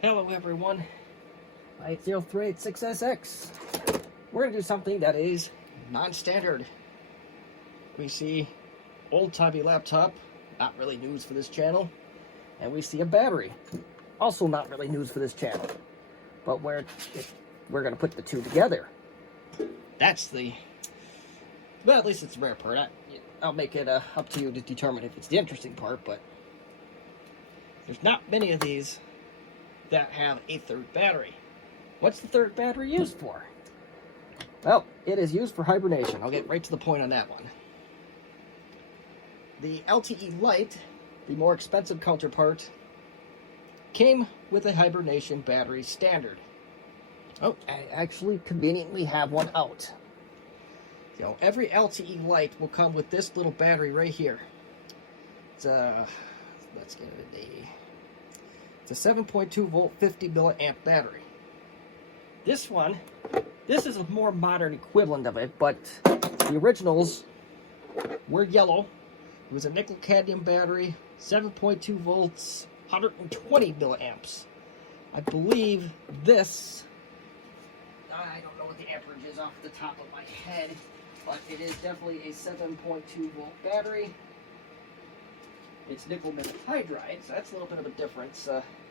Hello everyone, it's 0386SX. We're going to do something that is non-standard. We see old-timey laptop, not really news for this channel, and we see a battery, also not really news for this channel. But we're going to put the two together. That's the, well, at least it's the rare part. I'll make it up to you to determine if it's the interesting part, but there's not many of these that have a third battery. What's the third battery used for? Well, it is used for hibernation. I'll get right to the point on that one. The LTE Lite, the more expensive counterpart, came with a hibernation battery standard. Oh, I actually conveniently have one out. You know, every LTE Lite will come with this little battery right here. It's let's get it. It's a 7.2 volt 50 milliamp battery. This is a more modern equivalent of it, but the originals were yellow. It was a nickel cadmium battery, 7.2 volts, 120 milliamps. I believe this, I don't know what the amperage is off the top of my head, but it is definitely a 7.2 volt battery. It's nickel metal hydride, so that's a little bit of a difference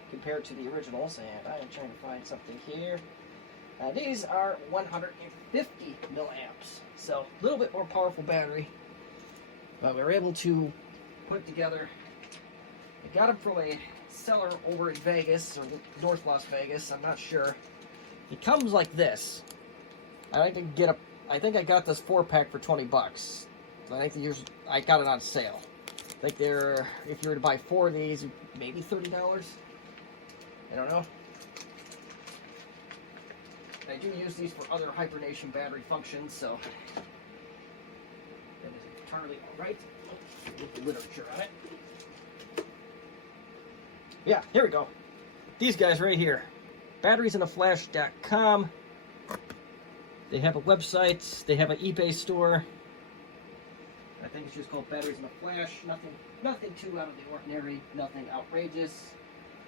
compared to the originals. And I am trying to find something here. These are 150 milliamps, so a little bit more powerful battery. But we were able to put it together. I got them from a seller over in Vegas, or North Las Vegas, I'm not sure. It comes like this. I think I got this 4-pack for 20 bucks. I think I got it on sale. I think if you were to buy 4 of these, maybe $30. I don't know. I do use these for other hibernation battery functions, so that is entirely alright. With the literature on it. Yeah, here we go. These guys right here. Batteriesinaflash.com. They have a website. They have an eBay store. I think it's just called Batteries in a Flash. Nothing too out of the ordinary. Nothing outrageous.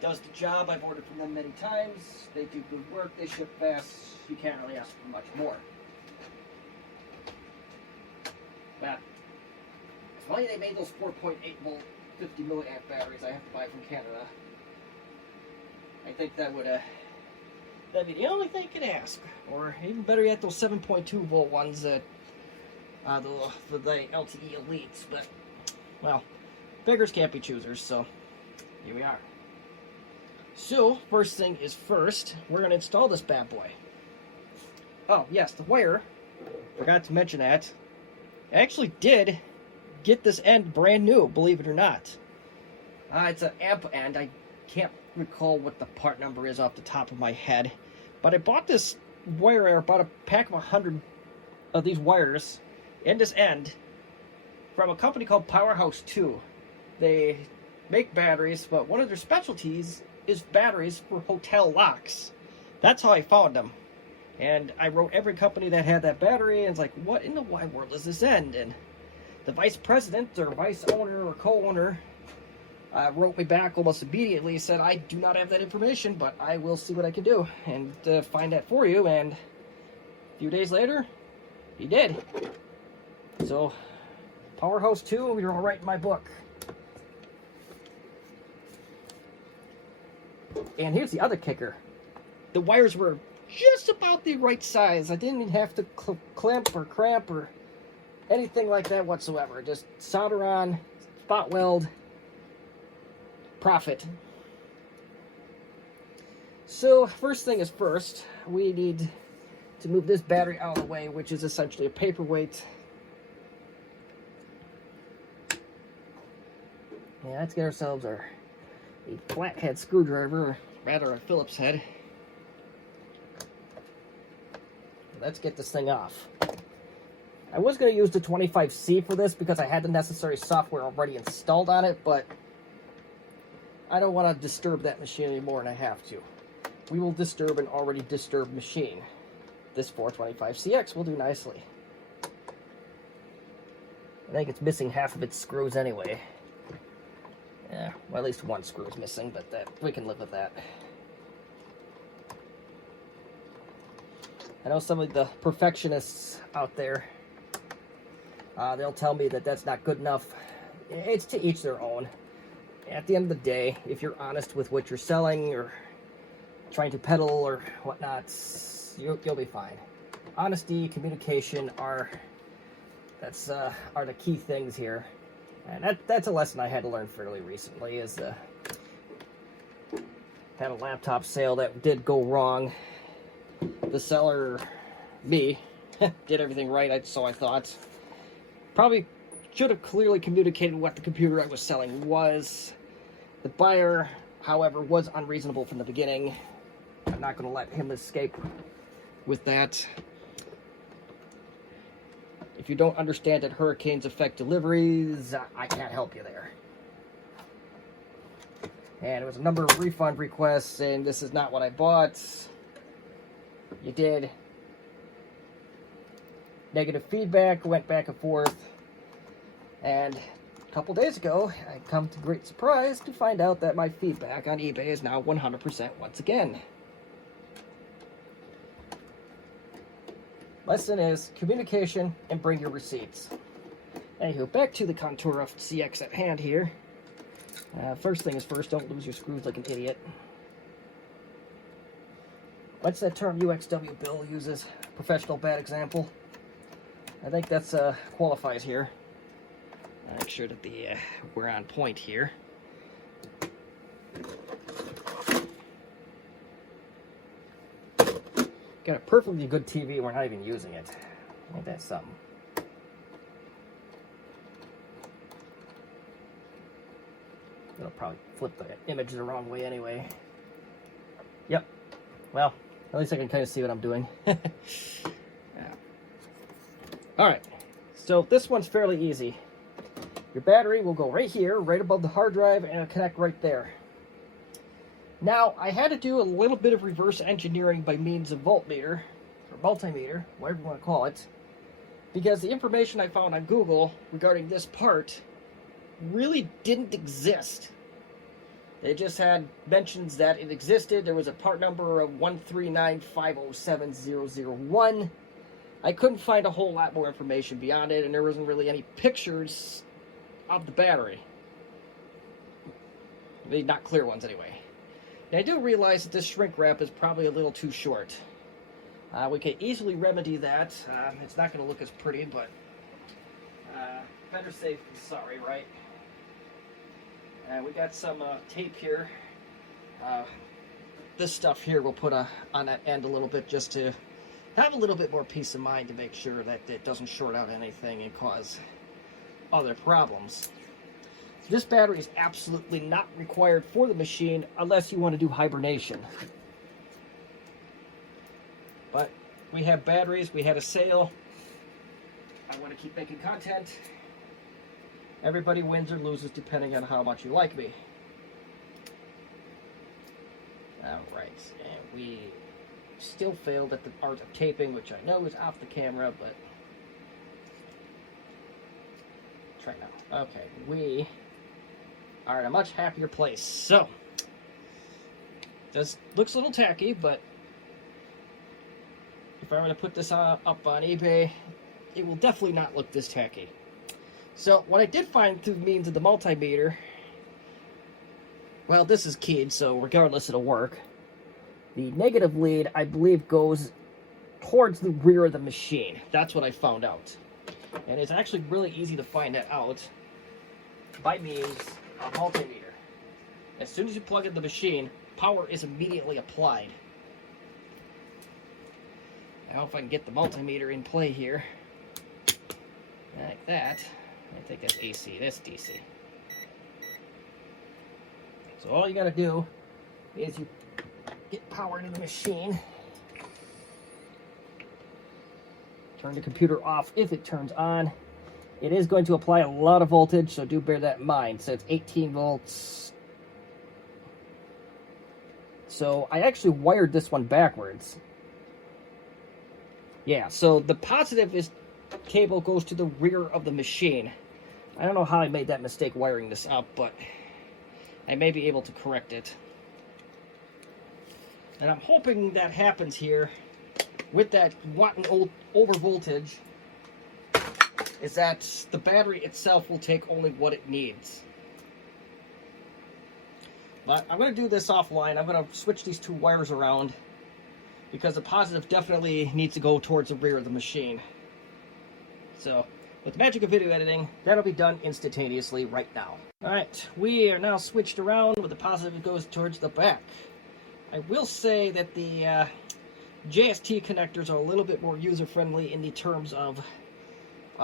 Does the job. I've ordered from them many times. They do good work. They ship fast. You can't really ask for much more. But if only they made those 4.8 volt 50 milliamp batteries I have to buy from Canada. I think that'd be the only thing I could ask. Or even better yet, those 7.2 volt ones that the LTE Elites. But, well, beggars can't be choosers, so here we are. So, first thing is first, we're going to install this bad boy. Oh, yes, the wire. Forgot to mention that. I actually did get this end brand new, believe it or not. It's an amp end. I can't recall what the part number is off the top of my head. But I bought this wire, I bought a pack of 100 of these wires and this end from a company called Powerhouse 2. They make batteries, but one of their specialties is batteries for hotel locks. That's how I found them. And I wrote every company that had that battery, and it's like, what in the wide world is this end? And the vice president or vice owner or co-owner wrote me back almost immediately, said, I do not have that information, but I will see what I can do and find that for you. And a few days later, he did. So, Powerhouse 2, you're all right in my book. And here's the other kicker. The wires were just about the right size. I didn't even have to clamp or cramp or anything like that whatsoever. Just solder on, spot weld, profit. So, first thing is first, we need to move this battery out of the way, which is essentially a paperweight. Yeah, let's get ourselves a flathead screwdriver, or rather a Phillips head. Let's get this thing off. I was going to use the 25C for this because I had the necessary software already installed on it, but I don't want to disturb that machine any more than I have to. We will disturb an already disturbed machine. This 425CX will do nicely. I think it's missing half of its screws anyway. Yeah, well, at least one screw is missing, but we can live with that. I know some of the perfectionists out there, they'll tell me that that's not good enough. It's to each their own. At the end of the day, if you're honest with what you're selling or trying to peddle or whatnot, you'll be fine. Honesty, communication are the key things here, and that's a lesson I had to learn fairly recently. Had a laptop sale that did go wrong. The seller, me, did everything right, so I thought. Probably should have clearly communicated what the computer I was selling was. The buyer, however, was unreasonable from the beginning. I'm not going to let him escape with that. If you don't understand that hurricanes affect deliveries, I can't help you there. And there was a number of refund requests saying this is not what I bought. You did. Negative feedback, went back and forth. And a couple days ago, I come to great surprise to find out that my feedback on eBay is now 100% once again. Lesson is communication and bring your receipts. Anywho, back to the Contura CX at hand here. First thing is first, don't lose your screws like an idiot. What's that term UXW Bill uses? Professional bad example. I think that's qualifies here. Make sure that we're on point here. Got a perfectly good TV, we're not even using it. Ain't that something? It'll probably flip the image the wrong way anyway. Yep. Well, at least I can kind of see what I'm doing. Yeah. Alright, so this one's fairly easy. Your battery will go right here, right above the hard drive, and it'll connect right there. Now, I had to do a little bit of reverse engineering by means of voltmeter, or multimeter, whatever you want to call it, because the information I found on Google regarding this part really didn't exist. They just had mentions that it existed. There was a part number of 139507001. I couldn't find a whole lot more information beyond it, and there wasn't really any pictures of the battery. Not clear ones, anyway. Now, I do realize that this shrink wrap is probably a little too short. We can easily remedy that. It's not going to look as pretty, but better safe than sorry, right? We got some tape here. This stuff here we'll put on that end a little bit just to have a little bit more peace of mind to make sure that it doesn't short out anything and cause other problems. This battery is absolutely not required for the machine unless you want to do hibernation. But we have batteries, we had a sale. I want to keep making content. Everybody wins or loses depending on how much you like me. Alright, and we still failed at the art of taping, which I know is off the camera, but try now. Okay, we are in a much happier place. So, this looks a little tacky, but if I were to put this up on eBay, it will definitely not look this tacky. So, what I did find through means of the multimeter, well, this is keyed, so regardless it'll work. The negative lead, I believe, goes towards the rear of the machine. That's what I found out. And it's actually really easy to find that out by means of multimeter. As soon as you plug in the machine, power is immediately applied. Now if I can get the multimeter in play here, like that, I think that's AC, that's DC. So all you gotta do is you get power into the machine, turn the computer off if it turns on. It is going to apply a lot of voltage, so do bear that in mind. So it's 18 volts. So I actually wired this one backwards. Yeah, so the positive cable goes to the rear of the machine. I don't know how I made that mistake wiring this up, but I may be able to correct it. And I'm hoping that happens here with that wanton over voltage is that the battery itself will take only what it needs. But I'm going to do this offline. I'm going to switch these two wires around because the positive definitely needs to go towards the rear of the machine. So, with the magic of video editing, that'll be done instantaneously right now. Alright, we are now switched around with the positive goes towards the back. I will say that the JST connectors are a little bit more user-friendly in the terms of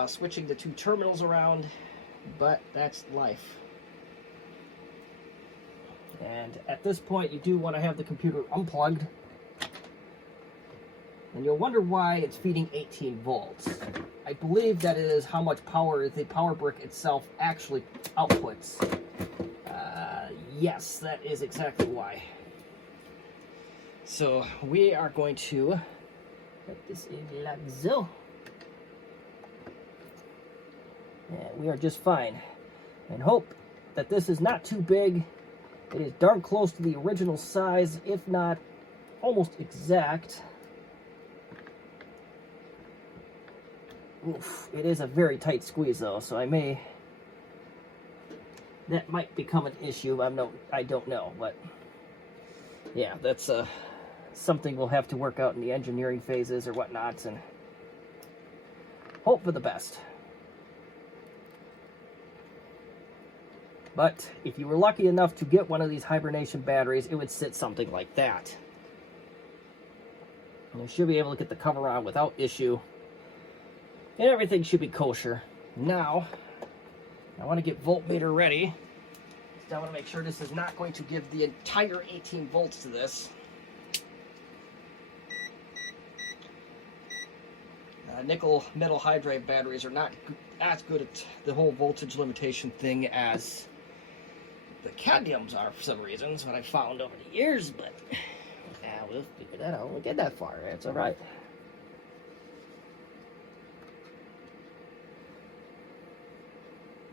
switching the two terminals around, but that's life. And at this point, you do want to have the computer unplugged. And you'll wonder why it's feeding 18 volts. I believe that is how much power the power brick itself actually outputs. Yes, that is exactly why. So we are going to put this in like so. And we are just fine. And hope that this is not too big. It is darn close to the original size, if not almost exact. Oof, it is a very tight squeeze though, so that might become an issue. I don't know, but yeah, that's something we'll have to work out in the engineering phases or whatnot, and hope for the best. But if you were lucky enough to get one of these hibernation batteries, it would sit something like that. And you should be able to get the cover on without issue. And everything should be kosher. Now, I want to get voltmeter ready. I want to make sure this is not going to give the entire 18 volts to this. Nickel metal hydride batteries are not as good at the whole voltage limitation thing as the cadmiums are for some reasons, what I've found over the years, but yeah, we'll figure that out. We'll get that far. It's all right.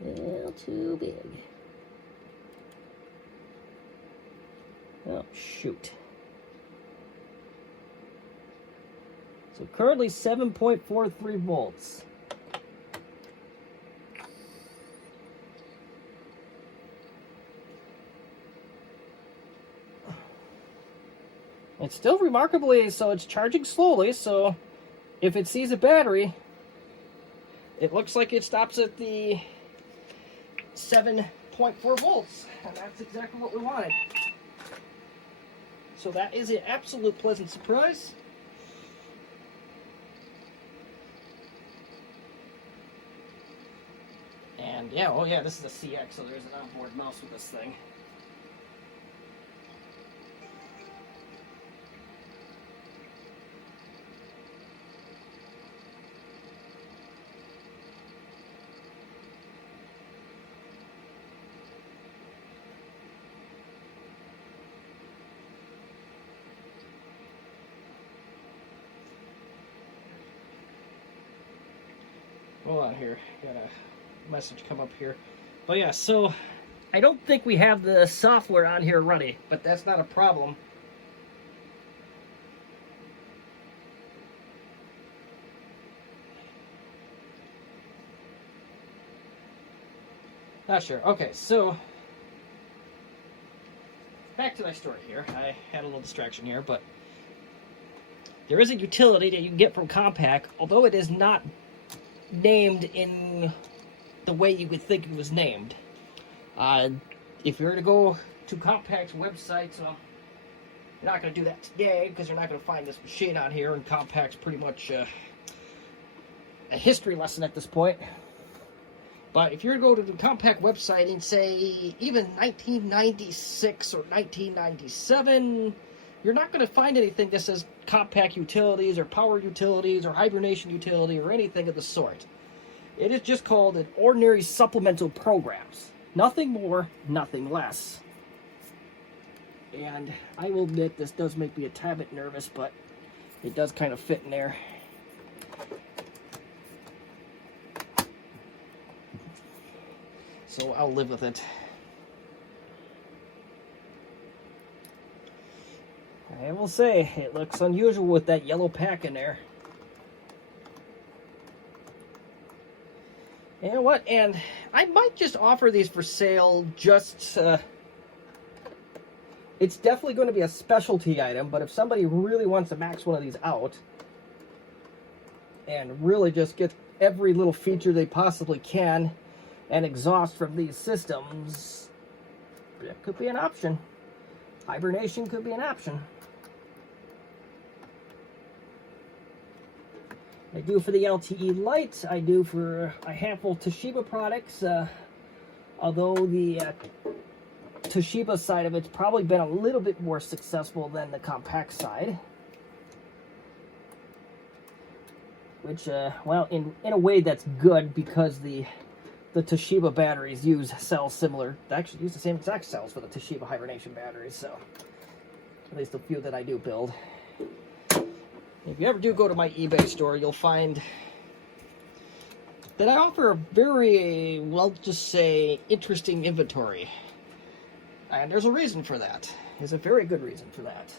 A little too big. Oh, shoot. So currently 7.43 volts. It's still remarkably, so it's charging slowly, so if it sees a battery, it looks like it stops at the 7.4 volts, and that's exactly what we wanted. So that is an absolute pleasant surprise. And yeah, oh yeah, this is a CX, so there's an onboard mouse with this thing. Hold on here, got a message come up here. But yeah, so I don't think we have the software on here running, but that's not a problem. Not sure. Okay, so back to my story here. I had a little distraction here, but there is a utility that you can get from Compaq, although it is not named in the way you would think it was named. If you were to go to Compaq's website, so you're not going to do that today because you're not going to find this machine on here, and Compaq's pretty much a history lesson at this point. But if you were to go to the Compaq website and say even 1996 or 1997, you're not going to find anything that says Compaq utilities or power utilities or hibernation utility or anything of the sort. It is just called an ordinary supplemental programs. Nothing more, nothing less. And I will admit this does make me a tad bit nervous, but it does kind of fit in there. So I'll live with it. I will say, it looks unusual with that yellow pack in there. You know what? And I might just offer these for sale. Just it's definitely going to be a specialty item, but if somebody really wants to max one of these out and really just get every little feature they possibly can and exhaust from these systems, that could be an option. Hibernation could be an option. I do for the LTE Lite. I do for a handful of Toshiba products. Although the Toshiba side of it's probably been a little bit more successful than the Compaq side. Which, well, in a way that's good because the Toshiba batteries use cells similar. They actually use the same exact cells for the Toshiba hibernation batteries, so at least a few that I do build. If you ever do go to my eBay store, you'll find that I offer a very, well, just say, interesting inventory. And there's a reason for that. There's a very good reason for that.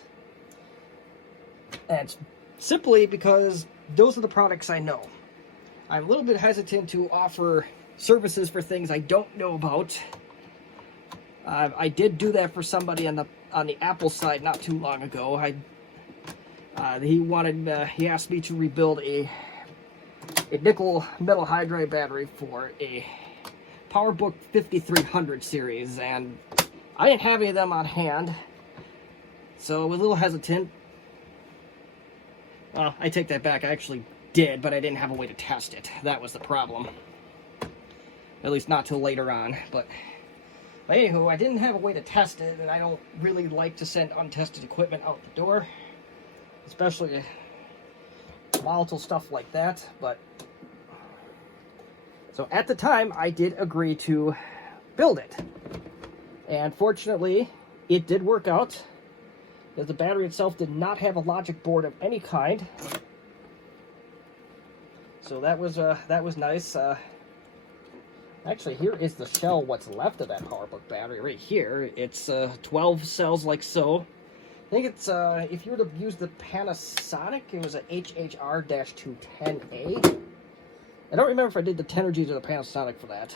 And it's simply because those are the products I know. I'm a little bit hesitant to offer services for things I don't know about. I did do that for somebody on the Apple side not too long ago. He asked me to rebuild a nickel metal hydride battery for a PowerBook 5300 series, and I didn't have any of them on hand, so I was a little hesitant. Well, I take that back. I actually did, but I didn't have a way to test it. That was the problem. At least not till later on. But anywho, I didn't have a way to test it, and I don't really like to send untested equipment out the door, especially volatile stuff like that. But so at the time, I did agree to build it. And fortunately, it did work out, because the battery itself did not have a logic board of any kind. So that was nice. Actually, here is the shell, what's left of that PowerBook battery right here. It's 12 cells like so. I think it's, if you were to use the Panasonic, it was a HHR-210A. I don't remember if I did the Tenergies or the Panasonic for that.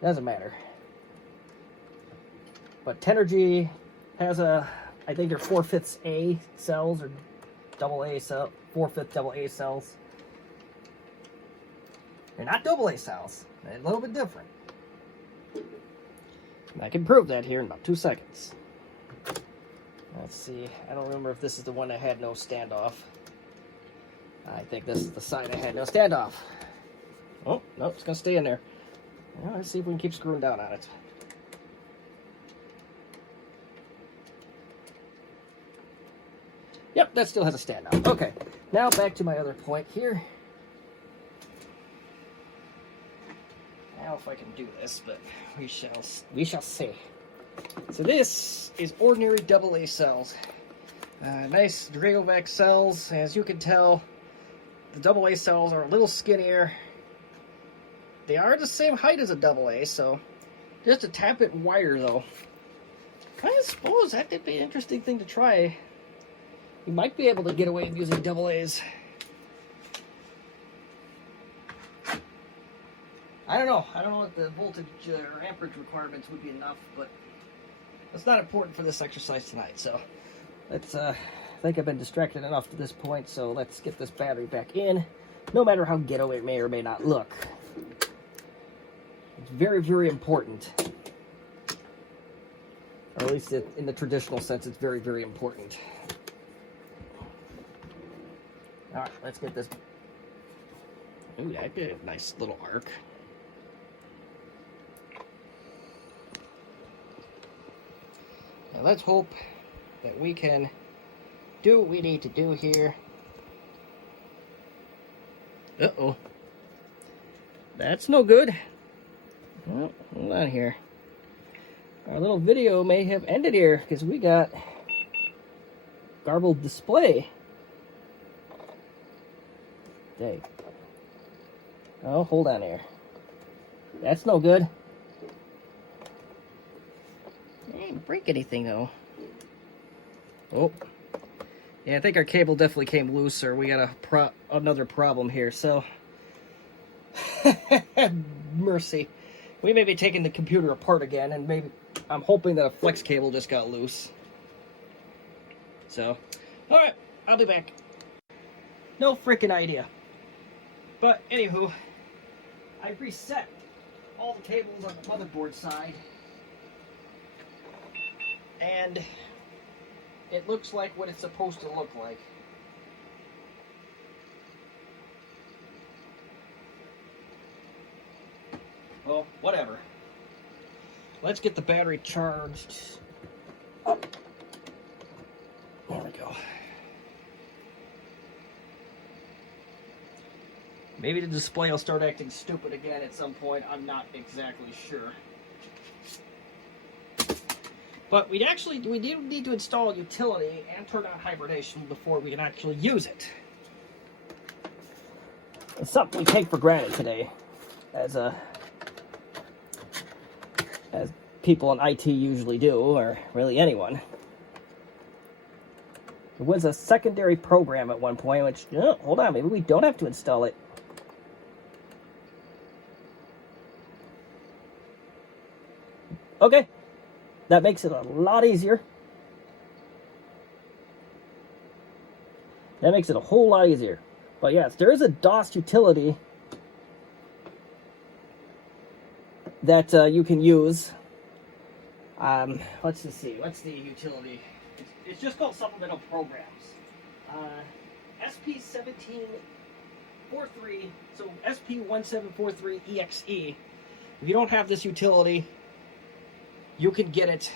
Doesn't matter. But Tenergy has I think they're 4/5 A cells or double A cell, 4/5 double A cells. They're not double A cells. They're a little bit different. And I can prove that here in about 2 seconds. Let's see. I don't remember if this is the one that had no standoff. I think this is the side that had no standoff. Oh, no, it's going to stay in there. Well, let's see if we can keep screwing down on it. Yep, that still has a standoff. Okay, now back to my other point here. Now if I can do this, but we shall see. So this is ordinary AA cells. Nice Dragovac cells. As you can tell, the AA cells are a little skinnier. They are the same height as a AA, so just a tad bit wider though. I suppose that could be an interesting thing to try. You might be able to get away with using AA's. I don't know. I don't know what the voltage or amperage requirements would be enough, but that's not important for this exercise tonight. So let's, I think I've been distracted enough to this point, so let's get this battery back in, no matter how ghetto it may or may not look. It's very, very important. Or at least in the traditional sense, it's very, very important. Alright, let's get this. Ooh, that did a nice little arc. Now let's hope that we can do what we need to do here. Uh-oh. That's no good. Well, hold on here. Our little video may have ended here because we got garbled display. Dang. Oh, hold on here. That's no good. didn't break anything though. Oh. Yeah, I think our cable definitely came loose, or we got another problem here, so... Mercy. We may be taking the computer apart again, and maybe... I'm hoping that a flex cable just got loose. So, alright, I'll be back. No freaking idea. But, anywho, I reset all the cables on the motherboard side, and it looks like what it's supposed to look like. Well, whatever. Let's get the battery charged. There we go. Maybe the display will start acting stupid again at some point. I'm not exactly sure. But we do need to install a utility and turn on hibernation before we can actually use it. It's something we take for granted today, as people in IT usually do, or really anyone. It was a secondary program at one point, which, hold on, maybe we don't have to install it. Okay, that makes it a lot easier. That makes it a whole lot easier. But yes, there is a DOS utility that you can use. Let's just see. What's the utility? It's just called Supplemental Programs. SP1743. So SP1743EXE. If you don't have this utility, you can get it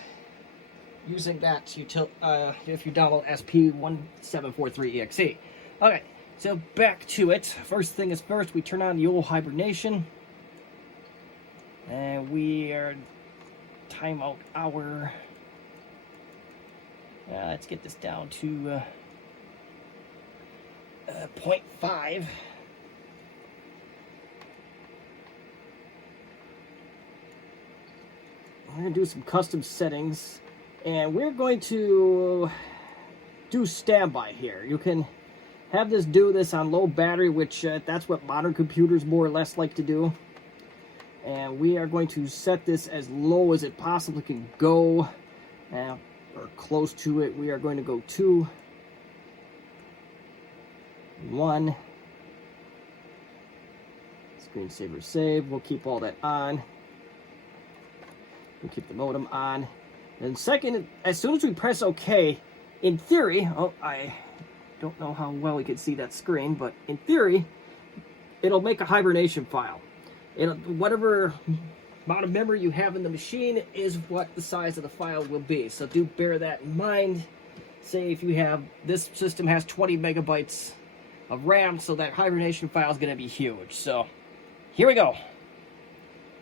using that if you download SP1743EXE. Okay, so back to it. First thing is first, we turn on the old hibernation. And we are timeout hour. Let's get this down to 0.5. We're going to do some custom settings, and we're going to do standby here. You can have this do this on low battery, which that's what modern computers more or less like to do. And we are going to set this as low as it possibly can go, or close to it. We are going to go 2, 1. Screensaver save. We'll keep all that on. We'll keep the modem on. And second, as soon as we press OK, in theory, I don't know how well we can see that screen, but in theory, it'll make a hibernation file. Whatever amount of memory you have in the machine is what the size of the file will be. So do bear that in mind. Say if you have, this system has 20 megabytes of RAM, so that hibernation file is going to be huge. So here we go.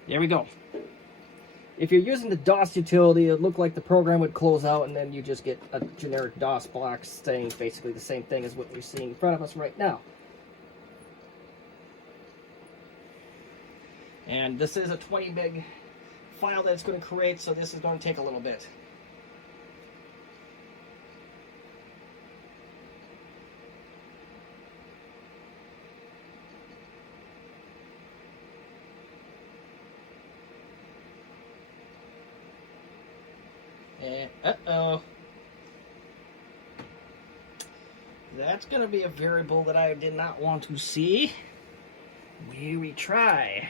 There we go. If you're using the DOS utility, it looked like the program would close out, and then you just get a generic DOS box saying basically the same thing as what we're seeing in front of us right now. And this is a 20 meg file that it's going to create, so this is going to take a little bit. And, uh-oh. That's going to be a variable that I did not want to see. We retry.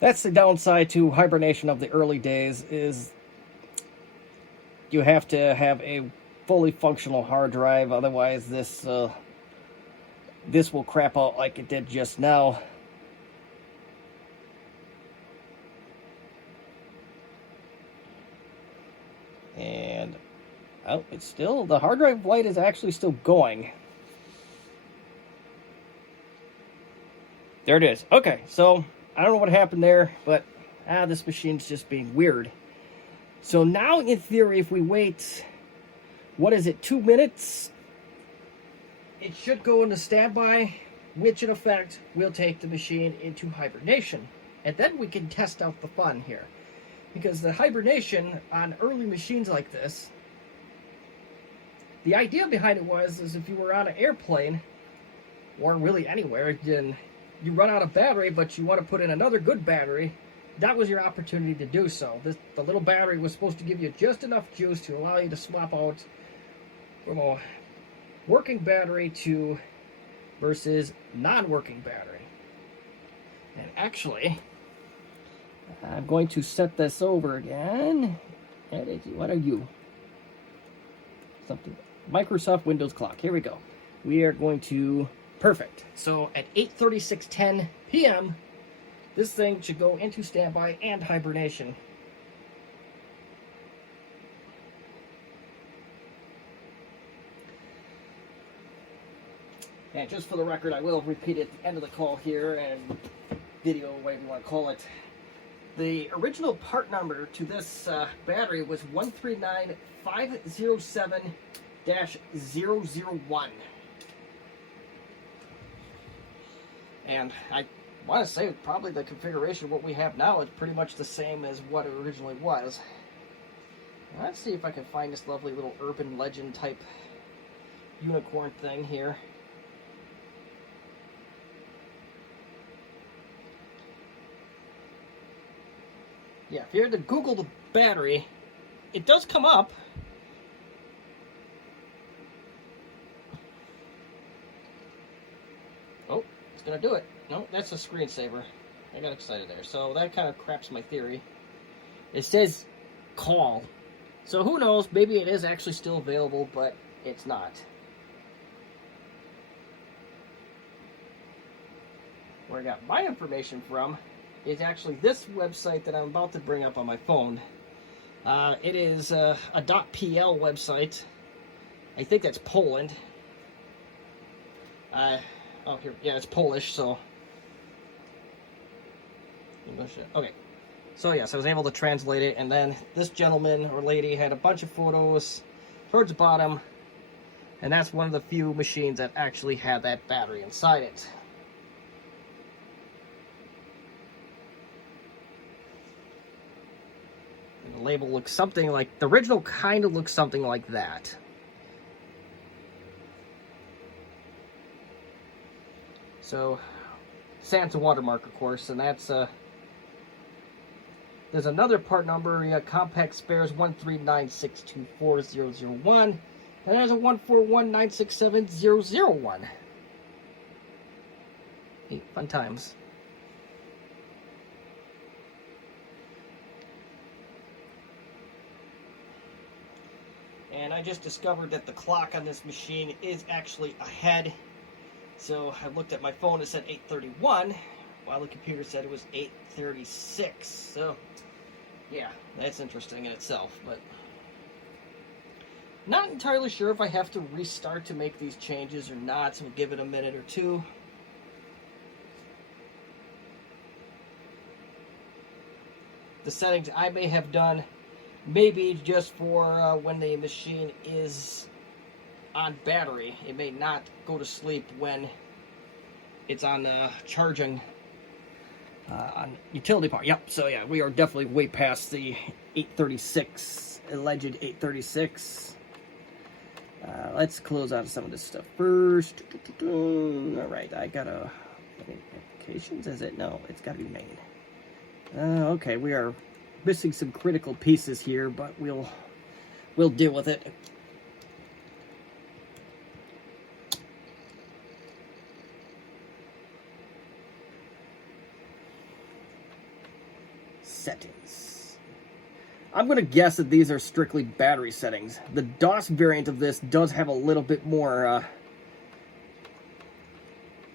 That's the downside to hibernation of the early days, is you have to have a fully functional hard drive, otherwise this will crap out like it did just now. And it's still, the hard drive light is actually still going. There it is. Okay, so I don't know what happened there, but this machine's just being weird. So now, in theory, if we wait what is it, 2 minutes, it should go into standby, which in effect will take the machine into hibernation. And then we can test out the fun here. Because the hibernation on early machines like this, the idea behind it is if you were on an airplane, or really anywhere, then you run out of battery, but you want to put in another good battery, that was your opportunity to do so. The little battery was supposed to give you just enough juice to allow you to swap out from a working battery to versus non-working battery. And actually, I'm going to set this over again. What are you? Something. Microsoft Windows clock. Here we go. We are going to... Perfect. So at 8:36:10 p.m., this thing should go into standby and hibernation. And just for the record, I will repeat at the end of the call here, and video, whatever you want to call it. The original part number to this battery was 139507-001. And I want to say probably the configuration of what we have now is pretty much the same as what it originally was. Let's see if I can find this lovely little urban legend type unicorn thing here. Yeah, if you were to Google the battery, it does come up. Oh, it's going to do it. No, that's a screensaver. I got excited there. So that kind of craps my theory. It says call. So who knows, maybe it is actually still available, but it's not. Where I got my information from is actually this website that I'm about to bring up on my phone. It is a .pl website. I think that's Poland. Oh, here, yeah, it's Polish, so... English, okay. So, yes, I was able to translate it, and then this gentleman or lady had a bunch of photos towards the bottom, and that's one of the few machines that actually had that battery inside it. The label looks something like, the original kind of looks something like that. So, sans a watermark, of course, and that's, there's another part number, Compaq Spares 139624001, and there's a 141967001. Hey, fun times. And I just discovered that the clock on this machine is actually ahead. So I looked at my phone, it said 8:31, while the computer said it was 8:36. So, yeah, that's interesting in itself. But not entirely sure if I have to restart to make these changes or not, so we'll give it a minute or two. The settings I may have done maybe just for when the machine is on battery. It may not go to sleep when it's on charging on utility power. Yep, so yeah, we are definitely way past the 836, alleged 836. Let's close out some of this stuff first. Alright, I gotta... Applications, is it? No, it's gotta be main. Okay, we are missing some critical pieces here, but we'll deal with it. Settings. I'm going to guess that these are strictly battery settings. The DOS variant of this does have a little bit more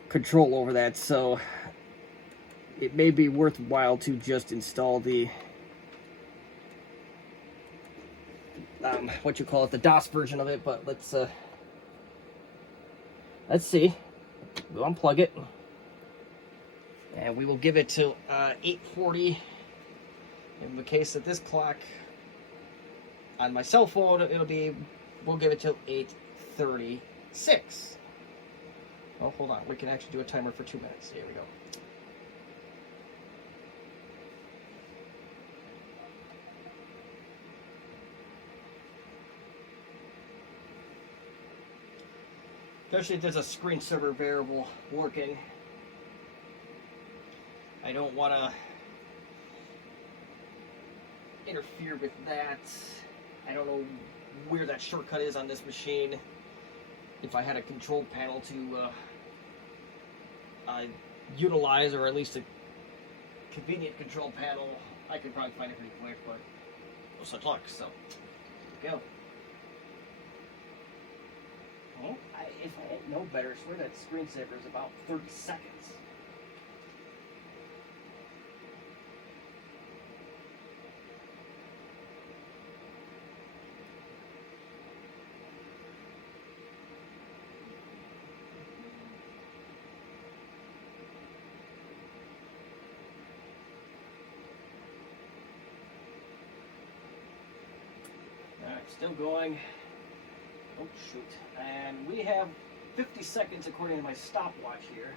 control over that, so it may be worthwhile to just install the what you call it, the DOS version of it. But let's see. We'll unplug it, and we will give it to 8:40. In the case of this clock on my cell phone, it'll be we'll give it till 8:36. Oh, hold on. We can actually do a timer for 2 minutes. Here we go. Especially if there's a screensaver variable working. I don't want to interfere with that. I don't know where that shortcut is on this machine. If I had a control panel to utilize, or at least a convenient control panel, I could probably find it pretty quick, but no such luck, so here we go. Well, if I didn't know better, I swear that screensaver is about 30 seconds. Alright, still going. Oh, shoot. And we have 50 seconds according to my stopwatch here.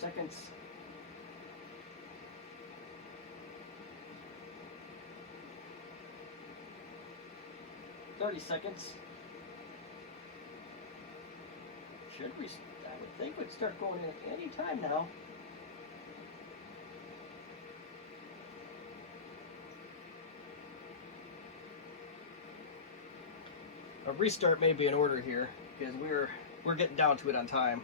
Seconds. 30 seconds. I would think would start going at any time now. A restart may be in order here because we're getting down to it on time.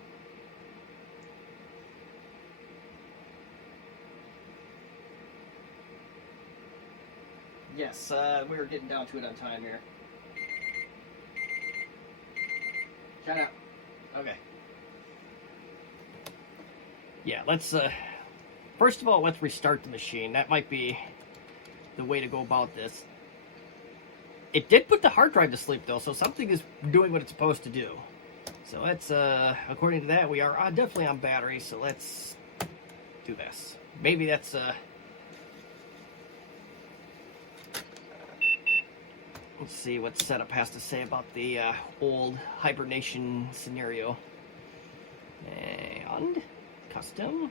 Yes, we're getting down to it on time here. Shut up. Okay. Yeah, let's, first of all, let's restart the machine. That might be the way to go about this. It did put the hard drive to sleep, though, so something is doing what it's supposed to do. So let's, according to that, we are definitely on battery, so let's do this. Maybe that's, let's see what setup has to say about the old hibernation scenario. And custom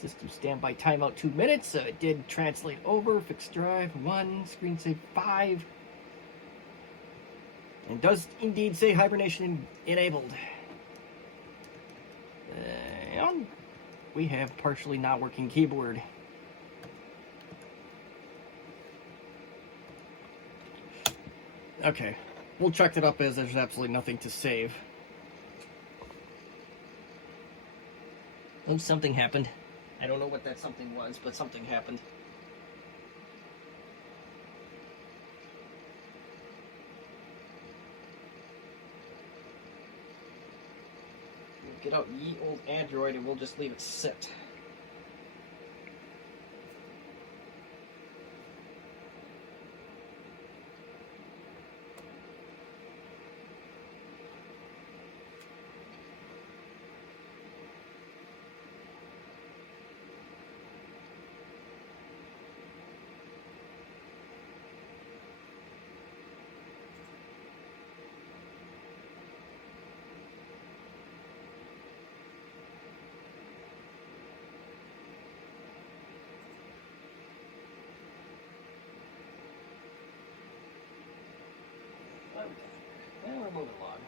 system standby timeout 2 minutes. So it did translate over. Fixed drive 1, screen save 5, and does indeed say hibernation enabled. And we have partially not working keyboard. Okay, we'll check it up as there's absolutely nothing to save. Oh, something happened. I don't know what that something was, but something happened. We'll get out ye old Android and we'll just leave it sit. And we're moving along.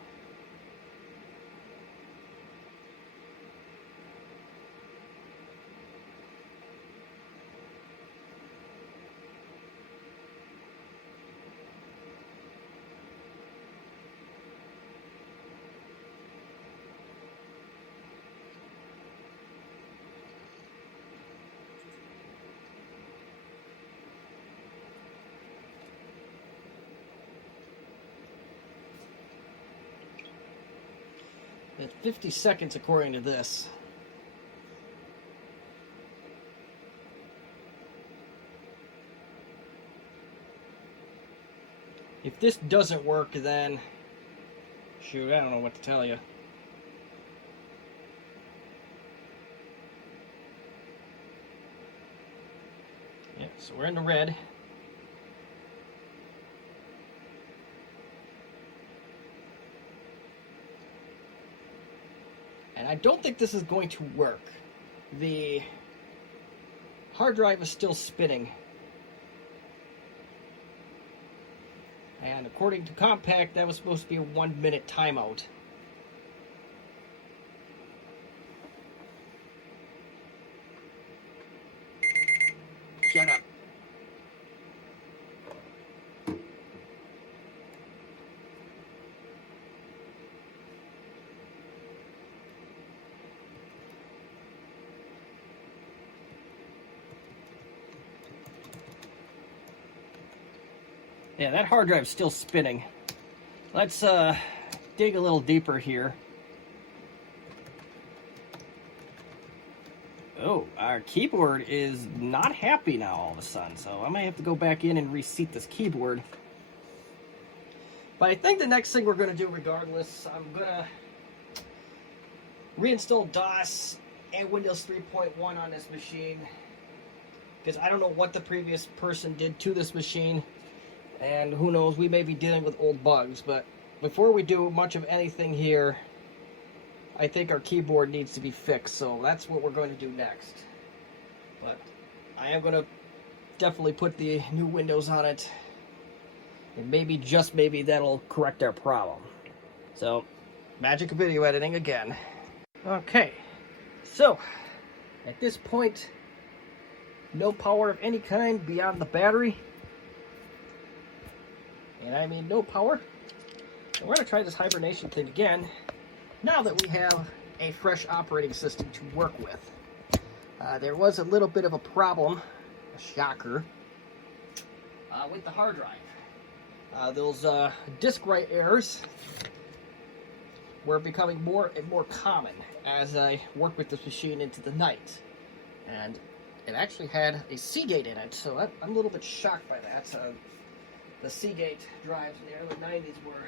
That's 50 seconds according to this. If this doesn't work, then shoot, I don't know what to tell you. So we're in the red. And I don't think this is going to work. The hard drive is still spinning. And according to Compaq, that was supposed to be a 1-minute timeout. Shut up. Yeah, that hard drive's still spinning. Let's dig a little deeper here. Oh, our keyboard is not happy now all of a sudden, so I might have to go back in and reseat this keyboard. But I think the next thing we're going to do regardless, I'm going to reinstall DOS and Windows 3.1 on this machine. Because I don't know what the previous person did to this machine. And who knows, we may be dealing with old bugs. But before we do much of anything here, I think our keyboard needs to be fixed. So that's what we're going to do next. But I am going to definitely put the new Windows on it. And maybe, just maybe, that'll correct our problem. So, magic of video editing again. Okay, so at this point, no power of any kind beyond the battery. And I mean no power. And we're going to try this hibernation thing again, now that we have a fresh operating system to work with. There was a little bit of a problem, a shocker, with the hard drive. Those disk write errors were becoming more and more common as I worked with this machine into the night. And it actually had a Seagate in it, so I'm a little bit shocked by that. The Seagate drives in the early 90s were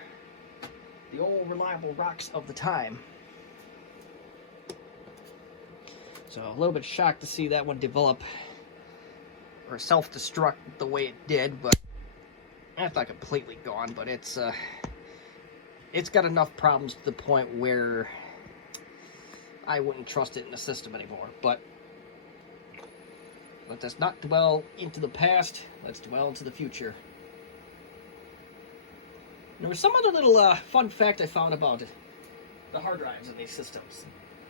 the old reliable rocks of the time. So a little bit shocked to see that one develop or self-destruct the way it did, but it's not completely gone, but it's got enough problems to the point where I wouldn't trust it in the system anymore. But let's not dwell into the past, let's dwell into the future. There was some other little fun fact I found about the hard drives in these systems.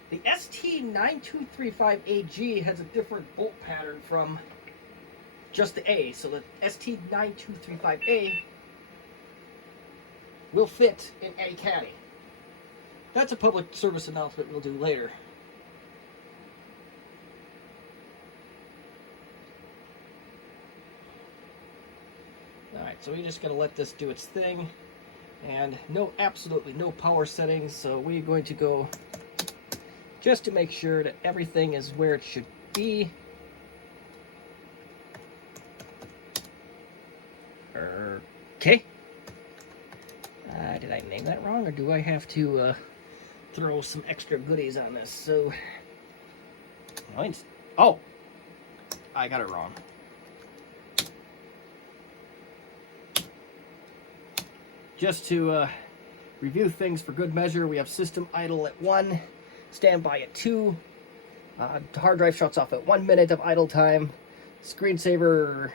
The ST9235AG has a different bolt pattern from just the A, so the ST9235A will fit in any caddy. That's a public service announcement we'll do later. Alright, so we just gotta let this do its thing. And absolutely no power settings, so we're going to go just to make sure that everything is where it should be. Okay. Did I name that wrong, or do I have to throw some extra goodies on this? So, oh, I got it wrong. Just to review things for good measure, we have system idle at 1, standby at 2, hard drive shuts off at 1 minute of idle time, screensaver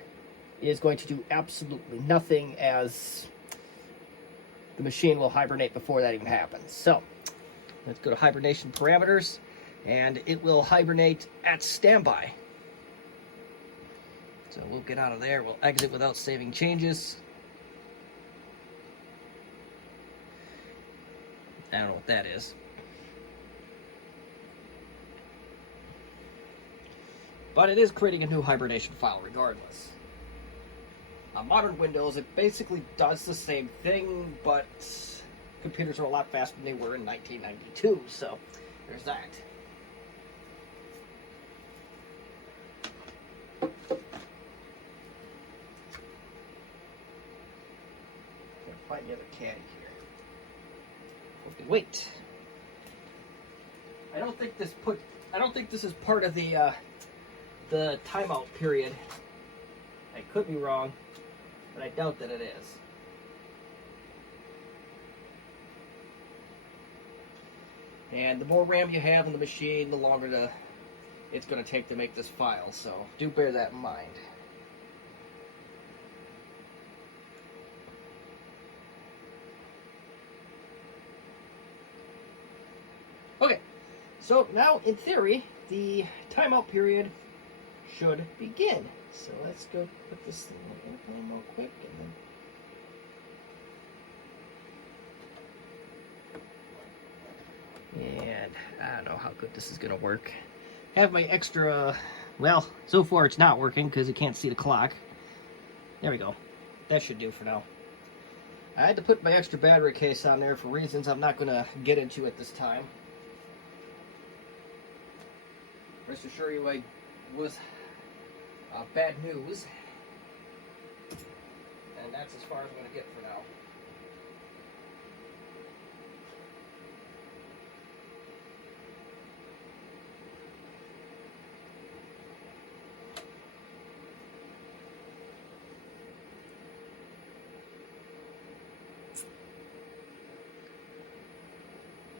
is going to do absolutely nothing, as the machine will hibernate before that even happens. So let's go to hibernation parameters, and it will hibernate at standby. So we'll get out of there, we'll exit without saving changes. I don't know what that is. But it is creating a new hibernation file regardless. On modern Windows, it basically does the same thing, but computers are a lot faster than they were in 1992, so there's that. Can't find the other caddy here. Okay, wait. I don't think this is part of the timeout period. I could be wrong, but I doubt that it is. And the more RAM you have in the machine, the longer it's going to take to make this file, so do bear that in mind. Okay, so now in theory, the timeout period should begin. So let's go put this thing in airplane real quick, and I don't know how good this is going to work. I have my extra, well, so far it's not working because you can't see the clock. There we go. That should do for now. I had to put my extra battery case on there for reasons I'm not going to get into at this time. Rest assure you, I was bad news, and that's as far as I'm going to get for now.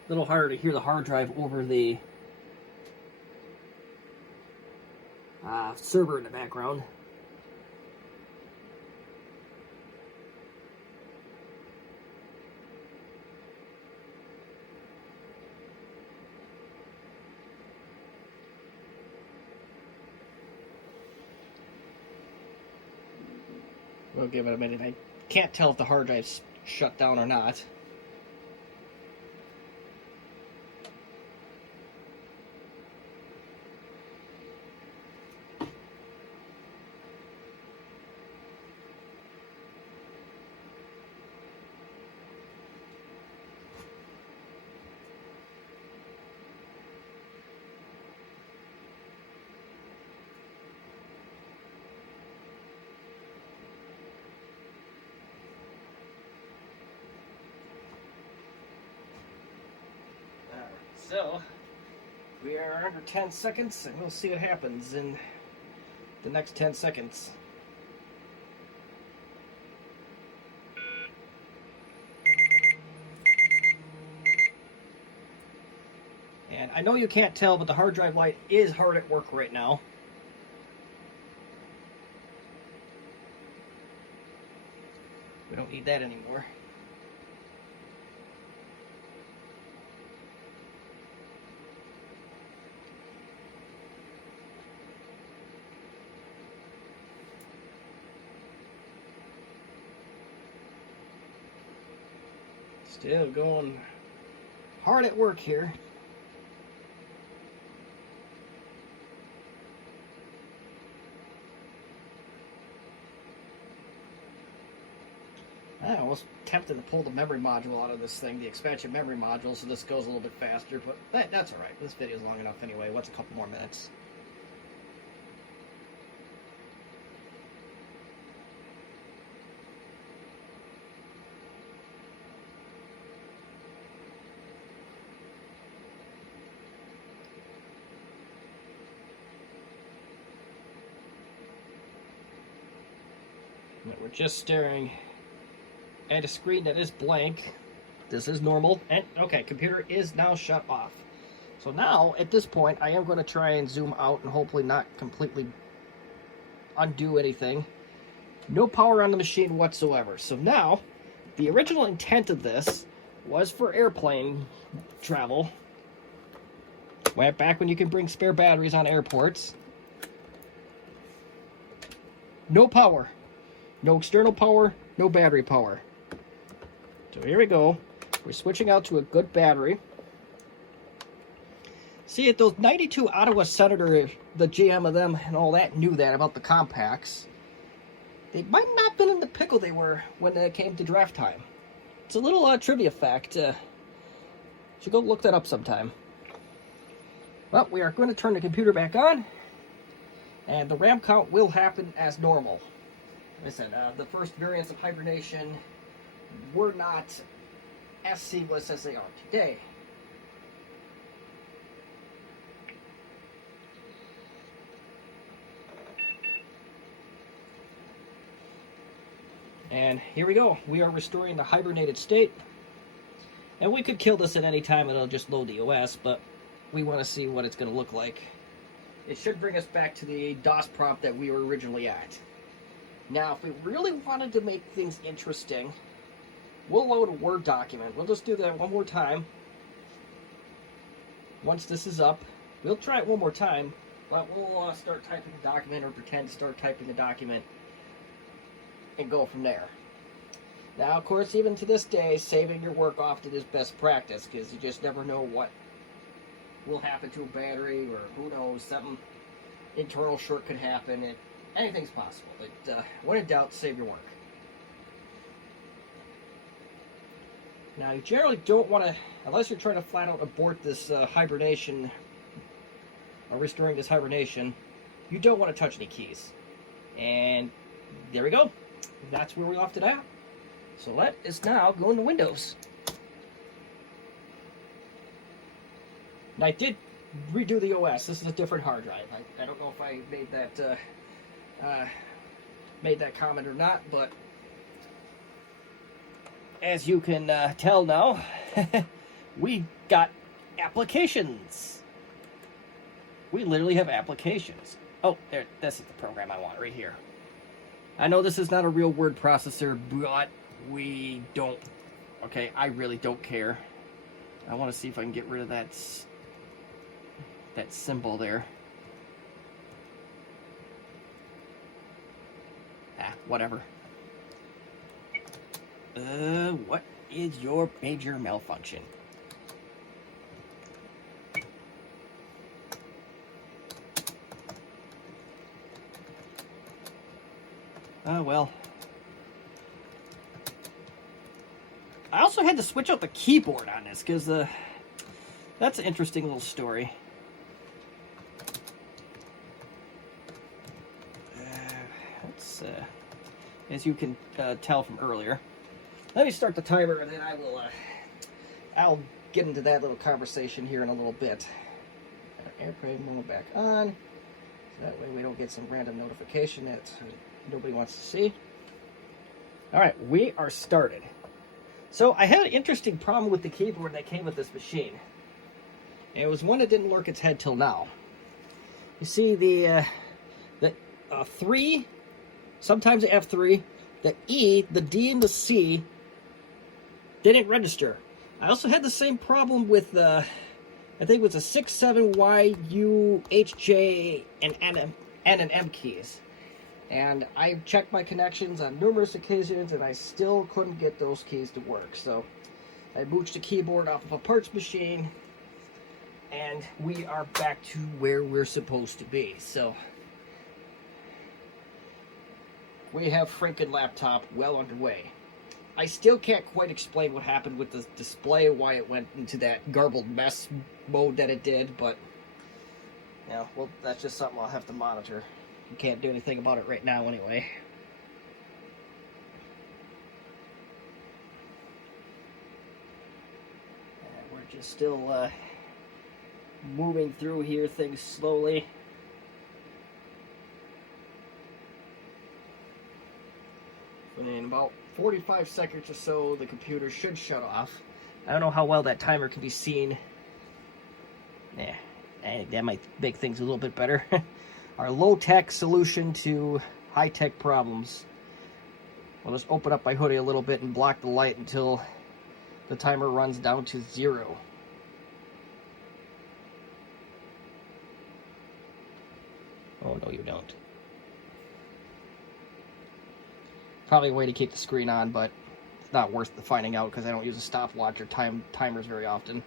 A little harder to hear the hard drive over the server in the background. We'll give it a minute. I can't tell if the hard drive's shut down or not. So, we are under 10 seconds, and we'll see what happens in the next 10 seconds. And I know you can't tell, but the hard drive light is hard at work right now. We don't need that anymore. Still going hard at work here. I was tempted to pull the memory module out of this thing, the expansion memory module, so this goes a little bit faster, but that's alright. This video's long enough anyway. What's a couple more minutes? We're just staring at a screen that is blank. This is normal. And okay, computer is now shut off. So now, at this point, I am going to try and zoom out and hopefully not completely undo anything. No power on the machine whatsoever. So now, the original intent of this was for airplane travel. Way back when you can bring spare batteries on airports. No power. No external power, no battery power. So here we go. We're switching out to a good battery. See, those 92 Ottawa Senator, the GM of them and all that knew that about the Compaqs. They might not have been in the pickle they were when it came to draft time. It's a little trivia fact. Should go look that up sometime. Well, we are going to turn the computer back on, and the RAM count will happen as normal. Listen, the first variants of hibernation were not as seamless as they are today. And here we go. We are restoring the hibernated state. And we could kill this at any time. It'll just load the OS, but we want to see what it's going to look like. It should bring us back to the DOS prompt that we were originally at. Now, if we really wanted to make things interesting, we'll load a Word document. We'll just do that one more time. Once this is up, we'll try it one more time, but we'll start typing the document or pretend to start typing the document and go from there. Now, of course, even to this day, saving your work often is best practice because you just never know what will happen to a battery, or who knows, something internal short could happen. Anything's possible, but when in doubt, save your work. Now, you generally don't want to, unless you're trying to flat out abort this hibernation, or restoring this hibernation, you don't want to touch any keys. And there we go. That's where we left it at. So let us now go into Windows. And I did redo the OS. This is a different hard drive. I don't know if I made that comment or not, but as you can tell now, we got applications. We literally have applications. Oh, there. This is the program I want right here. I know this is not a real word processor, but we don't. Okay, I really don't care. I want to see if I can get rid of that symbol there. Whatever. What is your major malfunction? Oh, well. I also had to switch out the keyboard on this, because that's an interesting little story. As you can tell from earlier. Let me start the timer, and then I'll get into that little conversation here in a little bit. Airplane mode back on, so that way we don't get some random notification that nobody wants to see. All right, we are started. So I had an interesting problem with the keyboard that came with this machine. And it was one that didn't work its head till now. You see the 3, sometimes the F3, the E, the D, and the C didn't register. I also had the same problem with I think it was the 6, 7, Y, U, H, J, and N and M keys. And I checked my connections on numerous occasions, and I still couldn't get those keys to work. So I booched the keyboard off of a parts machine, and we are back to where we're supposed to be. So we have Franken laptop well underway. I still can't quite explain what happened with the display, why it went into that garbled mess mode that it did, but yeah, well, that's just something I'll have to monitor. You can't do anything about it right now anyway. We're just still moving through here, things slowly. In about 45 seconds or so, the computer should shut off. I don't know how well that timer can be seen. Yeah, that might make things a little bit better. Our low-tech solution to high-tech problems. We'll just open up my hoodie a little bit and block the light until the timer runs down to 0. Oh, no, you don't. Probably a way to keep the screen on, but it's not worth the finding out because I don't use a stopwatch or timers very often.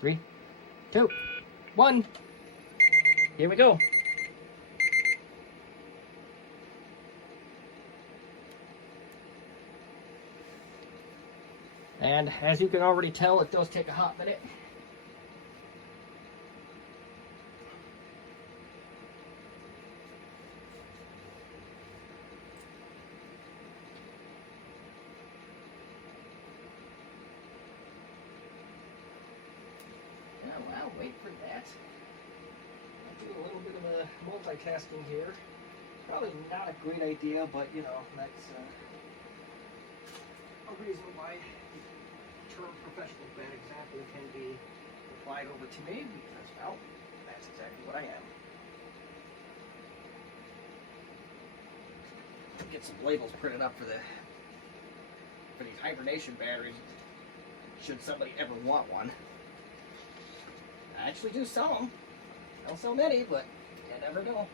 Three, 2, 1. Here we go. And as you can already tell, it does take a hot minute. Wait for that. I do a little bit of a multitasking here. Probably not a great idea, but you know, that's a reason why the term professional bad example can be applied over to me, because, well, that's exactly what I am. Get some labels printed up for these hibernation batteries, should somebody ever want one. I actually do sell them. I don't sell many, but you never know.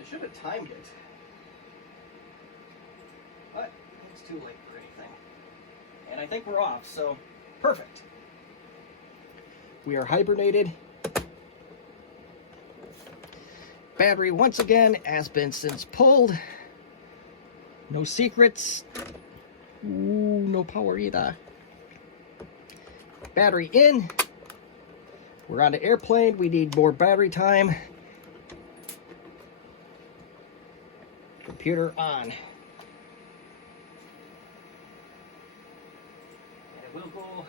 I should have timed it, but it's too late for anything. And I think we're off, so perfect. We are hibernated. Battery once again has been since pulled. No secrets. Ooh, no power either. Battery in. We're on the airplane. We need more battery time. Computer on. And it will go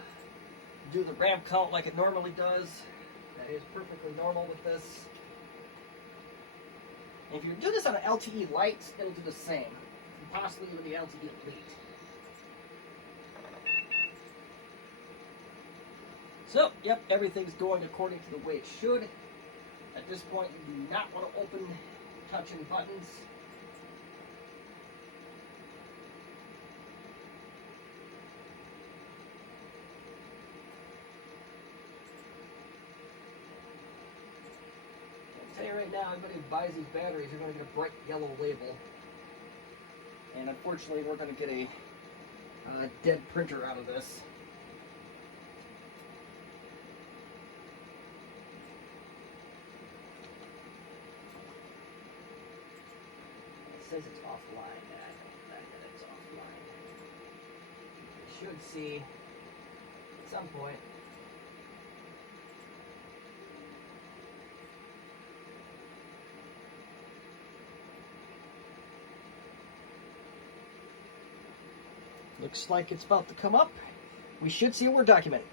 do the ramp count like it normally does. That is perfectly normal with this. And if you do this on an LTE Lite, it'll do the same. Possibly with the LTE Elite. So, yep, everything's going according to the way it should. At this point, you do not want to open touch any buttons. I'll tell you right now, everybody who buys these batteries are going to get a bright yellow label. And unfortunately, we're going to get a dead printer out of this. It says it's offline. I don't think that it's offline. You should see at some point. Looks like it's about to come up. We should see a Word document,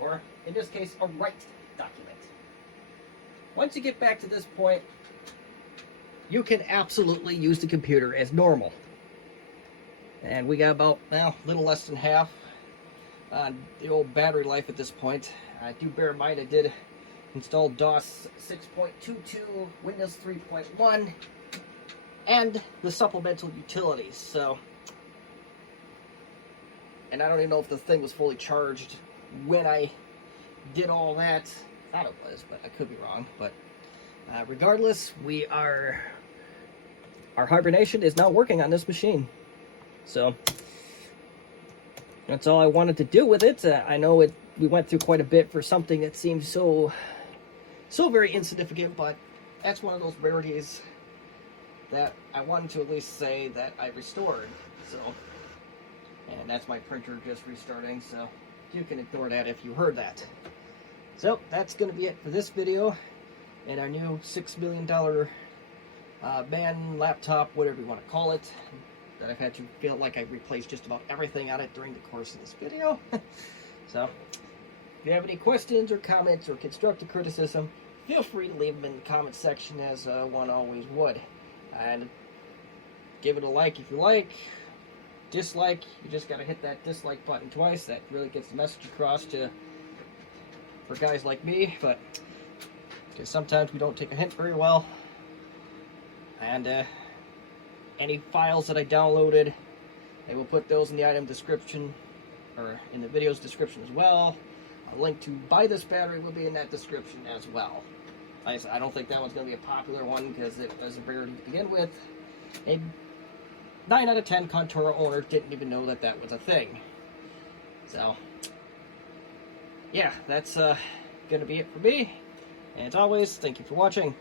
or in this case, a write document. Once you get back to this point, you can absolutely use the computer as normal. And we got about, well, a little less than half on the old battery life at this point. Do bear in mind I did install DOS 6.22, Windows 3.1, and the supplemental utilities. So, and I don't even know if the thing was fully charged when I did all that. I thought it was, but I could be wrong. But regardless, our hibernation is now working on this machine. So that's all I wanted to do with it. I know we went through quite a bit for something that seems so very insignificant, but that's one of those rarities that I wanted to at least say that I restored. So, and that's my printer just restarting, so you can ignore that if you heard that. So that's going to be it for this video and our new $6 million man laptop, whatever you want to call it, that I've had to feel like I replaced just about everything on it during the course of this video. So if you have any questions or comments or constructive criticism, feel free to leave them in the comment section, as one always would. And give it a like if you like. Dislike, you just gotta hit that dislike button twice. That really gets the message across for guys like me, but because sometimes we don't take a hint very well. And any files that I downloaded, I will put those in the item description, or in the video's description as well. A link to buy this battery will be in that description as well. Like I said, I don't think that one's going to be a popular one because it was a rarity to begin with. A 9 out of 10 Contura owner didn't even know that that was a thing. So, yeah, that's going to be it for me. And as always, thank you for watching.